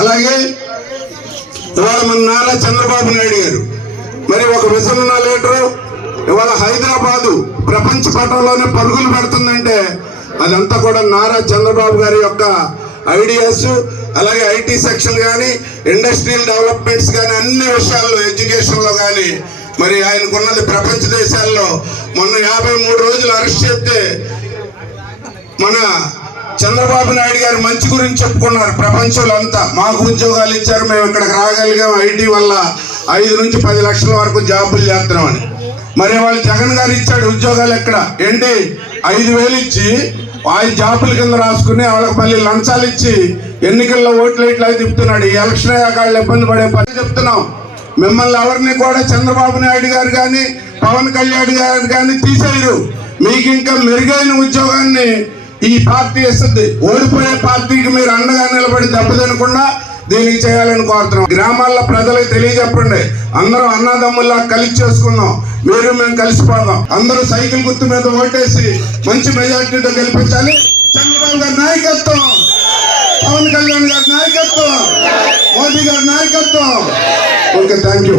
అలాగే ఇవాళ మన నారా చంద్రబాబు నాయుడు గారు మరి ఒక విజన్ ఉన్న లీడరు. ఇవాళ హైదరాబాదు ప్రపంచ పటంలోనే పరుగులు పెడుతుందంటే అదంతా కూడా నారా చంద్రబాబు గారి యొక్క ఐడియాస్. అలాగే ఐటీ సెక్షన్ కానీ, ఇండస్ట్రియల్ డెవలప్మెంట్స్ కానీ, అన్ని విషయాల్లో, ఎడ్యుకేషన్లో కానీ మరి ఆయనకున్నది ప్రపంచ దేశాల్లో. మొన్న 53 రోజులు అరెస్ట్ చేస్తే మన చంద్రబాబు నాయుడు గారు మంచి గురించి చెప్పుకున్నారు ప్రపంచంలో అంతా. మాకు ఉద్యోగాలు ఇచ్చారు, మేము ఇక్కడికి రాగలిగాం, ఐటీ వల్ల 5 నుంచి 10 లక్షల వరకు జాబులు చేస్తున్నామని. మరి వాళ్ళు జగన్ గారు ఇచ్చాడు ఉద్యోగాలు ఎక్కడ ఏంటి 5,000 ఇచ్చి ఆయన జాబుల కింద రాసుకుని వాళ్ళకి మళ్ళీ లంచాలు ఇచ్చి ఎన్నికల్లో ఓట్లు ఇట్లా తిప్పుతున్నాడు. ఈ ఎలక్షన్ అయ్యాక వాళ్ళు ఇబ్బంది పడే పని చెప్తున్నాం. మిమ్మల్ని ఎవరిని కూడా చంద్రబాబు నాయుడు గారు కానీ, పవన్ కళ్యాణ్ గారు కానీ తీసేయరు. మీకు ఇంకా మెరుగైన ఉద్యోగాన్ని ఈ పార్టీ ఇస్తుంది. ఓడిపోయే పార్టీకి మీరు అండగా నిలబడి దెబ్బతినకుండా దీనికి చేయాలని కోరుతున్నాం. గ్రామాల్లో ప్రజలకు తెలియజెప్పండి. అందరూ అన్నదమ్ముల్లా కలిసి చేసుకుందాం. మీరు మేము కలిసిపోదాం. అందరూ సైకిల్ గుర్తు మీద ఓటేసి మంచి మెజార్టీతో గెలిపించాలి. చంద్రబాబు గారి నాయకత్వం, పవన్ కళ్యాణ్ గారి నాయకత్వం, మోదీ గారి నాయకత్వం. Okay, thank you.